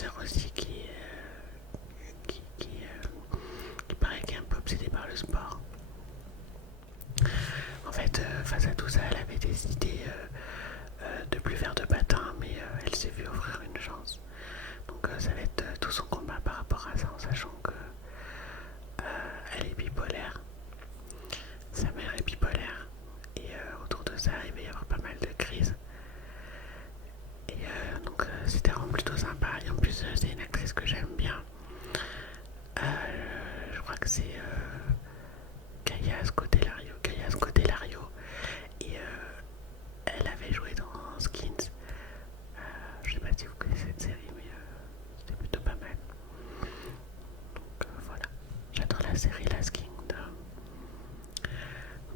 sœur aussi qui paraît qui est un peu obsédée par le sport. En fait, face à tout ça, elle avait décidé de plus faire de patin, mais elle s'est vue offrir une chance. Donc ça va être tout son combat par rapport à ça, en sachant que elle est bipolaire. Sa mère est bipolaire. Et autour de ça, il va y avoir pas mal de crises. Et donc c'était vraiment plutôt sympa. Et en plus, c'est une actrice que j'aime bien. Je crois que c'est Gaia Scodelario. Et elle avait joué dans Skins. Je sais pas si vous connaissez cette série, mais c'était plutôt pas mal. Donc voilà. J'adore la série Last Kingdom.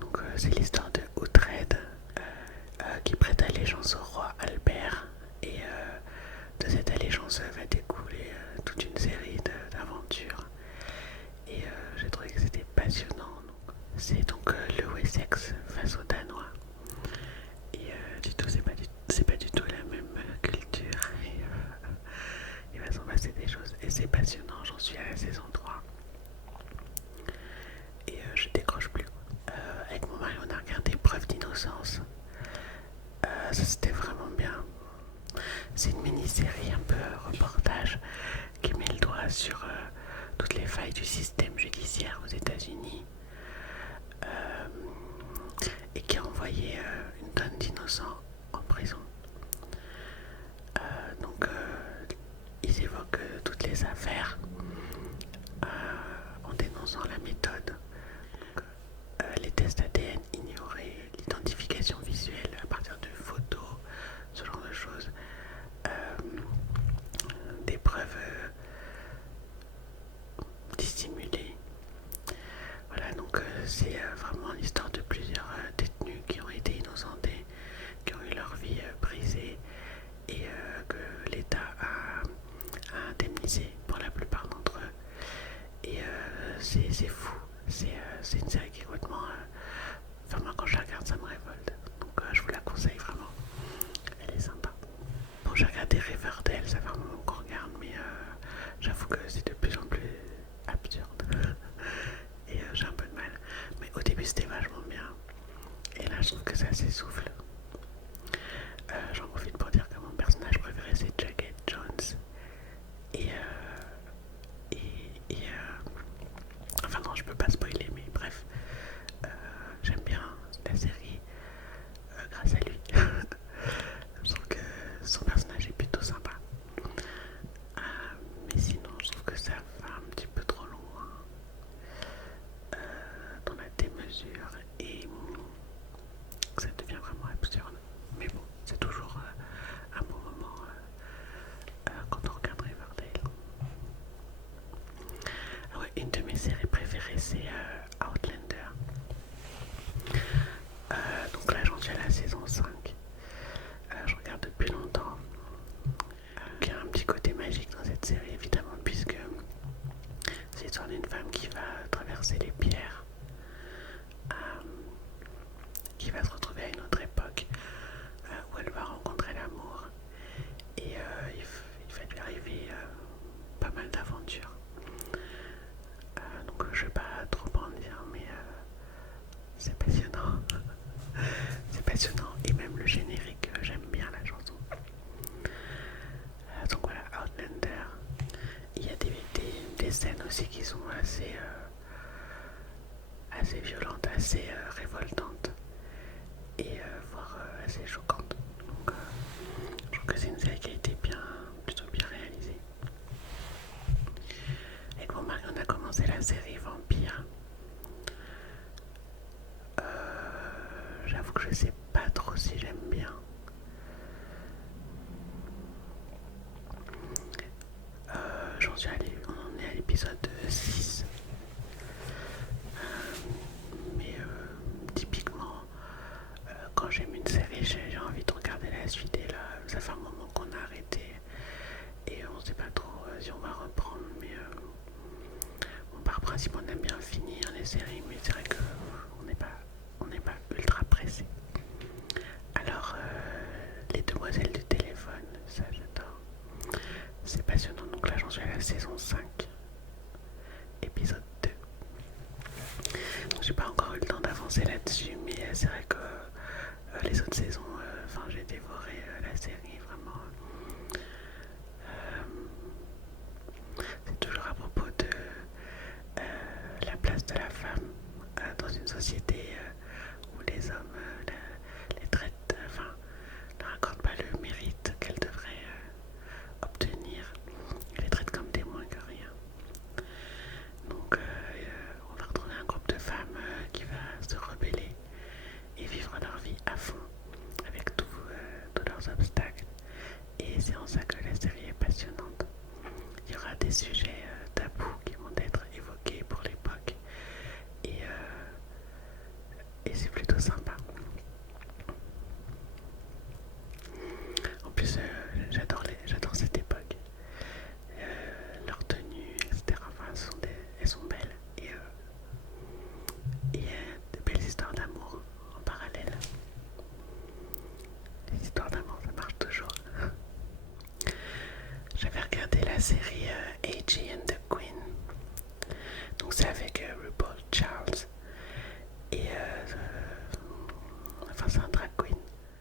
Donc c'est l'histoire de Uhtred qui prête allégeance au roi Albert. Et de cette allégeance va découler toute une série d'aventures. Et j'ai trouvé que c'était passionnant. C'est donc le Wessex face aux Danois. Et du tout, c'est pas du tout la même culture. Et il va s'en passer des choses. Et c'est passionnant, j'en suis à la saison 3. Et je décroche plus. Avec mon mari, on a regardé Preuve d'innocence. Ça c'était vraiment bien. C'est une mini-série un peu reportage qui met le doigt sur toutes les failles du système judiciaire aux États-Unis et qui a envoyé une tonne d'innocents en prison. Donc ils évoquent toutes les affaires en dénonçant la méthode. Donc, les tests ADN ignorés, l'identification visuelle à partir de photos, ce genre de choses. Des preuves dissimulées. Voilà, donc c'est vraiment l'histoire de plusieurs détenus qui ont été innocentés, qui ont eu leur vie brisée et que l'État a indemnisé pour la plupart d'entre eux. Et c'est fou, c'est une série qui est complètement... Enfin moi quand je la regarde ça me révolte, donc je vous la conseille vraiment, elle est sympa. Bon j'ai regardé Riverdale, ça fait un moment qu'on regarde, mais j'avoue que c'est de plus en plus absurde et j'ai un peu de mal. Mais au début c'était vachement bien et là je trouve que ça s'essouffle. J'en profite pour dire que mon personnage préféré c'est Jacket Jones et enfin non je peux pas spoiler mais bref j'aime bien la série grâce à lui. Je trouve que son personnage est plutôt sympa. Mais sinon je trouve que ça va un petit peu trop loin dans la démesure et que ça devient vraiment absurde. Mais bon, c'est toujours un bon moment quand on regarde Riverdale. Ah ouais, une de mes séries préférées c'est Outlander. Donc là j'en suis à la saison 5. Je regarde depuis longtemps. Il y a un petit côté magique dans cette série évidemment puisque c'est l'histoire d'une femme qui va traverser les pierres, qui va se retrouver à une autre époque où elle va rencontrer l'amour et il va lui arriver pas mal d'aventures. Donc je vais pas trop en dire mais c'est passionnant. C'est passionnant et même le générique, j'aime bien la chanson. Donc voilà, Outlander. Il y a des scènes aussi qui sont assez violentes, assez révoltantes et voire assez choquantes. Donc je trouve que c'est une série qui a été plutôt bien réalisée. Avec mon mari, on a commencé la série Vampire. J'avoue que je sais pas trop si j'aime bien. On en est à l'épisode 6. Mais typiquement, quand j'aime une série, j'ai envie de regarder la suite. Et là, ça fait un moment qu'on a arrêté. Et on sait pas trop si on va reprendre. Mais par principe, on aime bien finir les séries. Mais c'est vrai qu'on n'est pas ultra pressé. Alors, les demoiselles du téléphone, ça j'adore. C'est passionnant saison 5, épisode 2. J'ai pas encore eu le temps d'avancer là-dessus, mais c'est vrai que les autres saisons, j'ai dévoré la série vraiment. C'est toujours à propos de la place de la femme dans une société où les hommes les traitent, ne raccordent pas le mérite qu'elles devraient obtenir. Ils les traitent comme des moins que rien. Donc on va retrouver un groupe de femmes qui va se rebeller et vivre leur vie à fond avec tous leurs obstacles. Et c'est en ça que la série est passionnante. Il y aura des sujets tabous qui vont être évoqués pour l'époque et c'est plutôt sympa. En plus, j'adore cette époque. Leurs tenues, etc. Elles sont belles. Et il y a de belles histoires d'amour en parallèle. Les histoires d'amour, ça marche toujours. J'avais regardé la série A.G. and the Queen. Donc c'est avec RuPaul Charles. Et c'est un drag queen.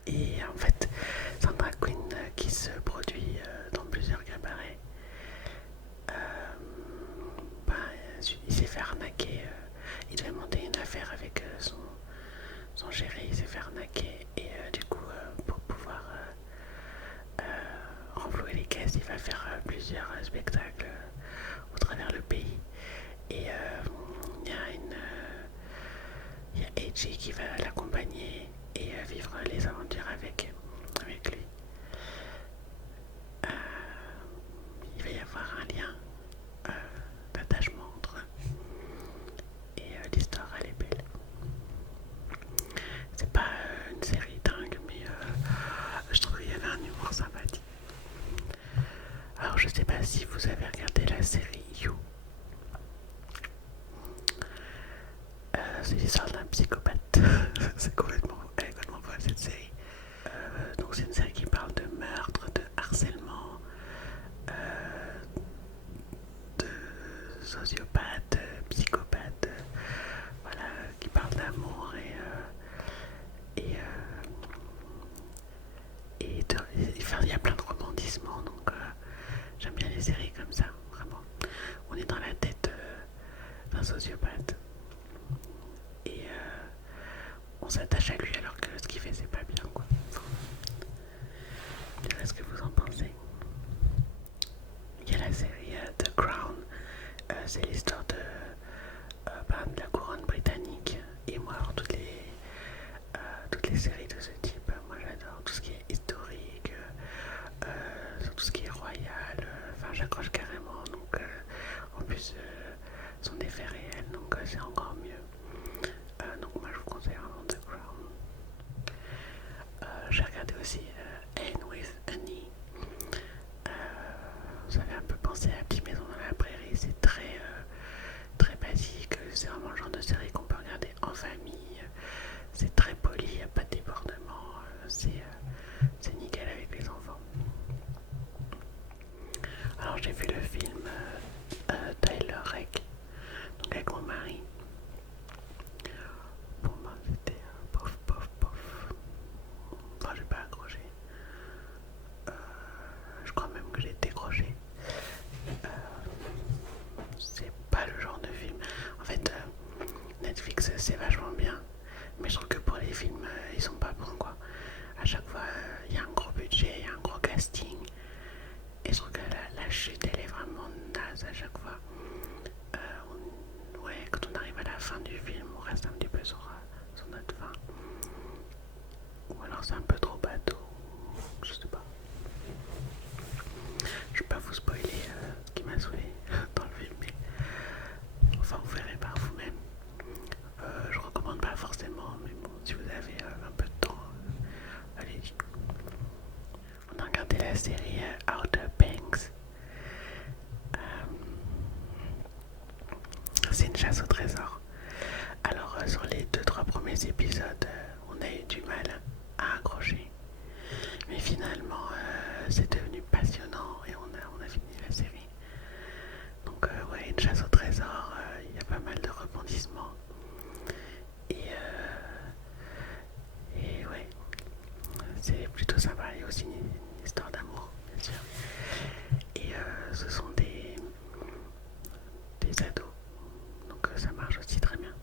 Et en fait, c'est un drag queen qui se produit dans plusieurs cabarets. Il s'est fait arnaquer. Il devait monter une affaire avec son chéri. Il s'est fait arnaquer. Et du coup, pour pouvoir renflouer les caisses, il va faire plusieurs spectacles au travers le pays. Et il y a AJ qui va l'accompagner et vivre les aventures avec lui. Il va y avoir un lien d'attachement entre eux et l'histoire elle est belle. C'est pas une série dingue, mais je trouve qu'il y avait un humour sympathique. Alors je sais pas si vous avez regardé la série You. C'est l'histoire d'un psychopathe. C'est complètement folle cette série. Donc c'est une série qui parle de meurtre, de harcèlement, de sociopathe, psychopathe, voilà, qui parle d'amour il y a plein de rebondissements, donc j'aime bien les séries comme ça, vraiment. On est dans la tête d'un sociopathe et on s'attache à lui alors que ce qu'il fait c'est pas bien, quoi. Qu'est-ce que vous en pensez? Il y a la série The Crown, c'est l'histoire de la couronne britannique. Et moi, alors, toutes les séries de ce type, moi j'adore tout ce qui est historique, tout ce qui est royal, j'accroche carrément. Donc en plus, ce sont des faits réels, donc c'est encore mieux. Donc moi je vous conseille vraiment The Crown. J'ai regardé aussi Anne with Annie. Ça fait un peu penser à Petite Maison dans la Prairie. C'est très basique. C'est vraiment le genre de série qu'on peut regarder en famille. C'est très poli, il n'y a pas de débordement. C'est nickel avec les enfants. Alors j'ai vu le film Tyler Rake, donc avec mon mari. Pour moi c'était pof. Enfin j'ai pas accroché. Je crois même que j'ai décroché. C'est pas le genre de film. En fait, Netflix c'est vachement bien, mais je trouve que pour les films ils sont pas bons, quoi. À chaque fois il y a un gros budget, il y a un gros casting, et je trouve que la chute elle est vraiment naze à chaque fois. Ouais, quand on arrive à la fin du film, on reste un petit peu sur notre fin. Ou alors c'est un peu trop bateau, je sais pas. Je vais pas vous spoiler ce qui m'a saoulé dans le film, mais enfin vous verrez par vous-même. Je recommande pas forcément, mais bon, si vous avez un peu de temps, allez-y. On a regardé la série Outer Banks. C'est une chasse au trésor. Alors sur les 2-3 premiers épisodes, on a eu du mal à accrocher. Mais finalement, c'est devenu passionnant et on a fini la série. ce sont des ados. Donc ça marche aussi très bien.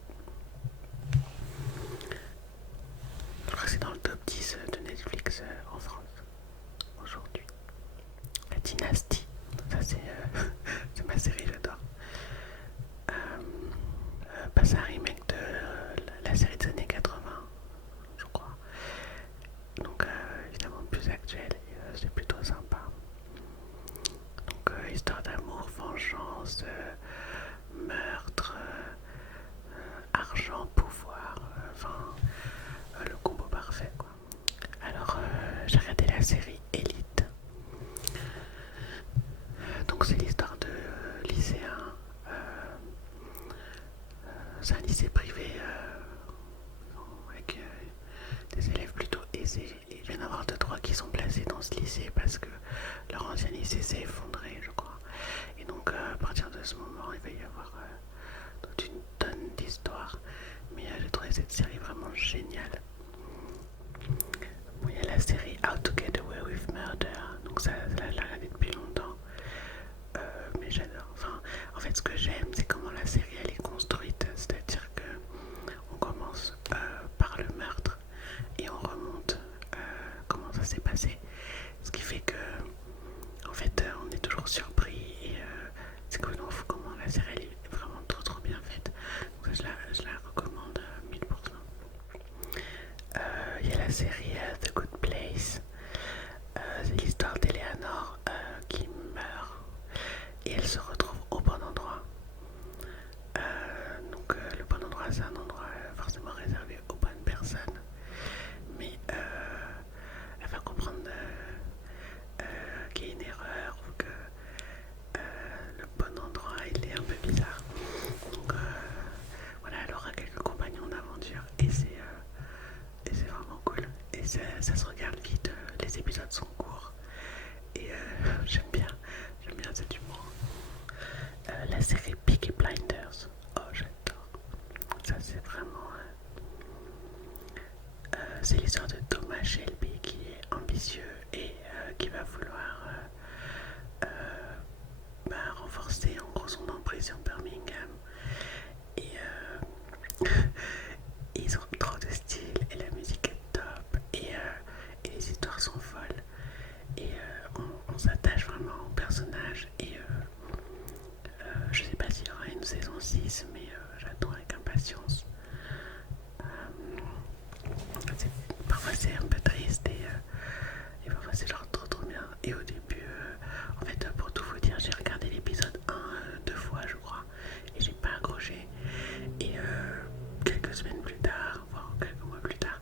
Je crois que c'est dans le top 10 de Netflix en France aujourd'hui. La Dynastie, ça c'est ma série, j'adore. C'est un remake de la série des années 80, je crois. Donc évidemment plus actuel et c'est plutôt sympa. Donc histoire d'amour, vengeance, meurtre, argent, pouvoir, enfin le combo parfait quoi. Alors j'ai regardé la série Elite. Donc c'est l'histoire de lycéens. C'est un lycée privé avec des élèves plutôt aisés. Et il vient d'y en avoir 2-3 qui sont placés dans ce lycée parce que leur ancien lycée s'est effondré, je crois. Et donc à partir de ce moment, il va y avoir toute une tonne d'histoires. Mais j'ai trouvé cette série vraiment géniale. Bon, il y a la série How to Get Away with Murder. Donc ça, je l'ai regardé depuis longtemps. Mais j'adore. Enfin, en fait, ce que j'aime, c'est comment la série elle est construite. C'est-à-dire que on commence par le meurtre et on remonte comment ça s'est passé. Ce qui fait que, en fait, on est toujours surpris et c'est complètement fou comment la série elle est vraiment trop bien faite. Donc je la recommande 1000%. Il y a la série The Good Place. C'est l'histoire d'Eleanor qui meurt et elle se retrouve au bon endroit. Donc le bon endroit, c'est un endroit forcément réservé aux bonnes personnes. Mais elle va comprendre qu'il y a une erreur ou que le bon endroit il est un peu bizarre. Donc voilà, elle aura quelques compagnons d'aventure et c'est vraiment cool. Et ça se regarde vite, les épisodes sont courts et j'aime bien cet humour. La série Peaky Blinders, oh j'adore. Ça c'est vraiment c'est l'histoire de Thomas Shelby qui est ambitieux et qui va vouloir renforcer en gros son emprise sur Birmingham. Et ils ont trop de style et la musique est top et les histoires sont folles. Et on s'attache vraiment au personnage et je sais pas s'il y aura une saison 6 mais j'attends avec impatience. Parfois c'est un peu triste et parfois c'est genre trop bien. Et au début, en fait pour tout vous dire, j'ai regardé l'épisode 1 2 fois je crois et j'ai pas accroché. Et quelques semaines plus tard, voire quelques mois plus tard,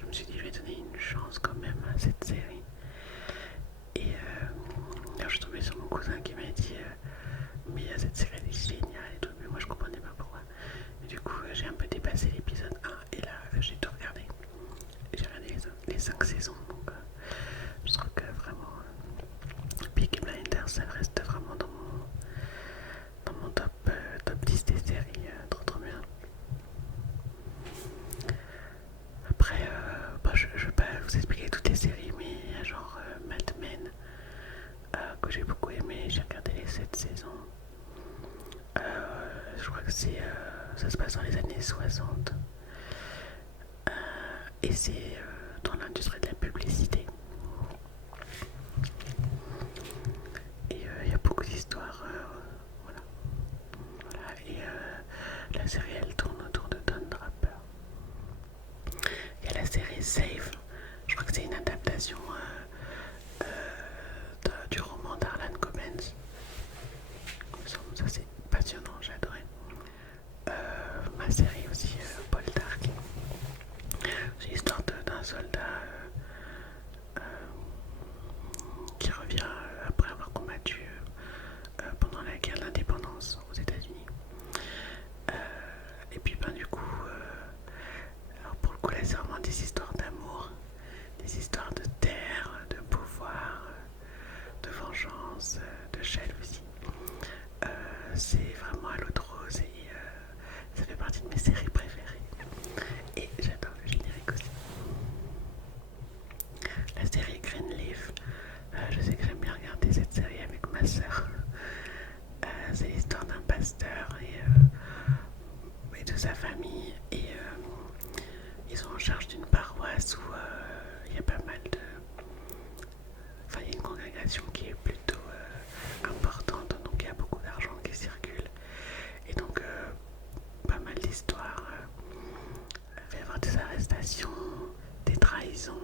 je me suis dit je vais donner une chance quand même à cette série. Et alors je suis tombée sur mon cousin qui m'a dit mais cette série elle est géniale et tout, mais moi je comprenais pas pourquoi. Et du coup j'ai un peu dépassé l'épisode 1 et là j'ai tout regardé. J'ai regardé les 5 saisons, donc je trouve que vraiment Peaky Blinders ça reste vraiment dans mon top 10 des séries, trop bien. Après, je vais pas vous expliquer toutes les séries, mais il y a genre Mad Men que j'ai beaucoup aimé, j'ai regardé les 7 saisons. Je crois que ça se passe dans les années 60 et c'est dans l'industrie de la publicité. Et il y a beaucoup d'histoires, voilà. Et la série elle tourne autour de Don Draper. Il y a la série Save, je crois que c'est une adaptation du roman d'Harlan Cobenz. Ça c'est passionnant, j'ai adoré. Ma série aussi, Paul Dark. C'est l'histoire d'un soldat qui revient après avoir combattu pendant la guerre d'indépendance aux États-Unis. Et puis du coup, alors pour le coup là c'est vraiment des histoires d'amour, des histoires de terre, de pouvoir, de vengeance, de jalousie. C'est vraiment à l'eau de rose et ça fait partie de mes séries préférées. Et j'adore le générique aussi. La série Greenleaf, je sais que j'aime bien regarder cette série avec ma soeur. de sa famille et ils sont en charge d'une paroisse où il y a pas mal de... Enfin, il y a une congrégation qui est plutôt importante, donc il y a beaucoup d'argent qui circule. Et donc, pas mal d'histoires. Il va y avoir des arrestations, des trahisons,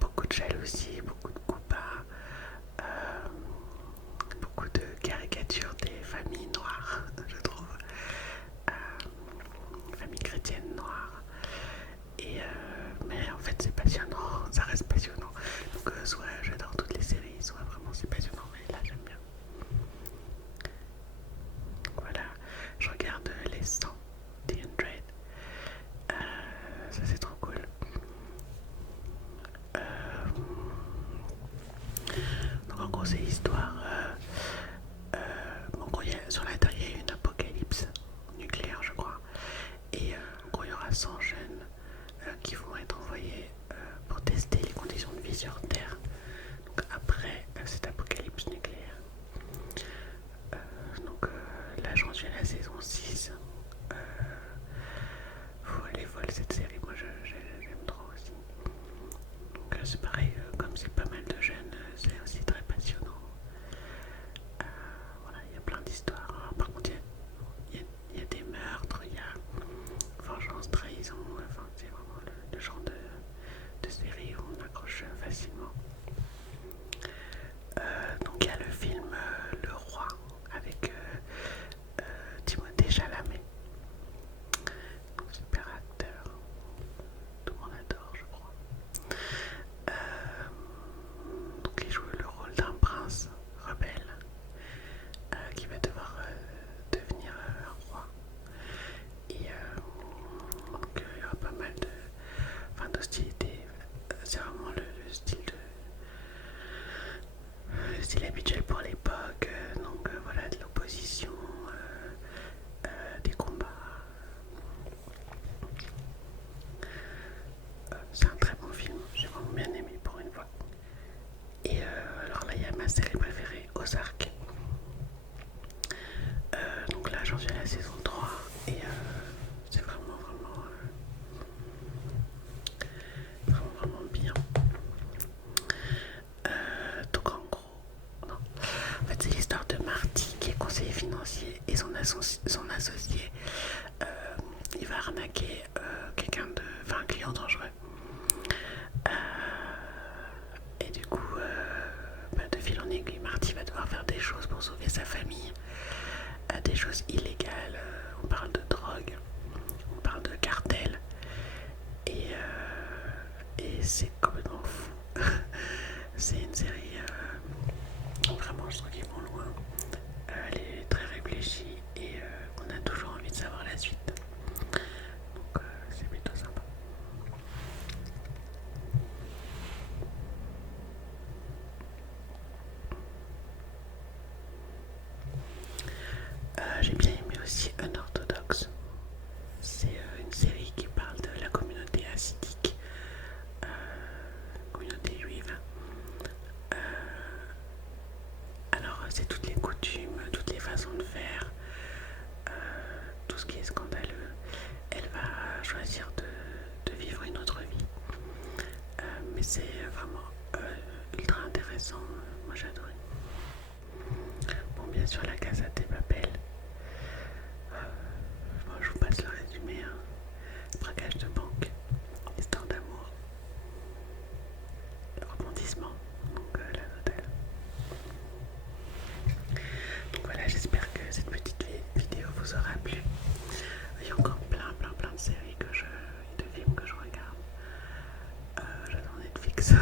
beaucoup de jalousie, beaucoup de coups bas, beaucoup de caricatures des familles noires, je trouve. Familles chrétiennes noires. Et mais en fait, c'est passionnant, ça reste passionnant. Donc, soit j'adore toutes les séries, soit vraiment c'est passionnant, mais là j'aime bien. Voilà, je regarde les 100, The Undead. Ça c'est trop cool. Donc en gros c'est l'histoire. En gros, sur la Terre il y a eu une apocalypse nucléaire je crois. Et en gros il y aura 100 jeunes qui vont être envoyés pour tester les conditions de vie sur Terre. Donc après cette apocalypse nucléaire. Donc là j'en suis à la saison 6. Faut aller voir cette série, moi j'aime trop aussi. Donc c'est pareil, comme c'est pas mal de jeunes, c'est aussi très passionnant. Voilà, il y a plein d'histoires. Alors, par contre, il y a des meurtres, il y a vengeance, trahison. Enfin, c'est vraiment le genre de série où on accroche facilement. Donc il y a le film Le Roi avec Timothée Chalamet. Super acteur, tout le monde adore je crois. Donc il joue le rôle d'un prince rebelle qui va devoir devenir un roi. Et donc il y aura pas mal d'hostilité. C'est vraiment le style habituel pour l'époque. Donc voilà, de l'opposition, des combats. C'est un très bon film, j'ai vraiment bien aimé pour une fois. Et alors là, il y a ma série préférée, Ozark. Donc là, j'en suis à la saison 3 et c'est vraiment bien. Donc en gros, non. En fait, c'est l'histoire de Marty qui est conseiller financier et son associé. Il va arnaquer un client dangereux. Et du coup, de fil en aiguille, Marty va devoir faire des choses pour sauver sa famille. Des choses illégales, on parle de drogue, on parle de cartel. Et c'est complètement fou. C'est une série, vraiment, je trouve qu'ils vont loin. Elle est très réfléchie et on a toujours envie de savoir la suite. Donc c'est plutôt sympa. J'ai bien aimé aussi Unorthodox. C'est une série qui parle de la communauté hassidique, communauté juive. Alors c'est toutes les coutumes, toutes les façons de faire, tout ce qui est scandaleux. Elle va choisir de vivre une autre vie. Mais c'est vraiment ultra intéressant. Moi j'ai adoré. Bon, bien sûr, La Casa de Papel. Bon, je vous passe le résumé. Hein. Braquage de banque, histoire d'amour, rebondissement, donc la totale. Donc voilà, j'espère que cette petite vidéo vous aura plu. Il y a encore plein de séries et de films que je regarde. J'adore Netflix.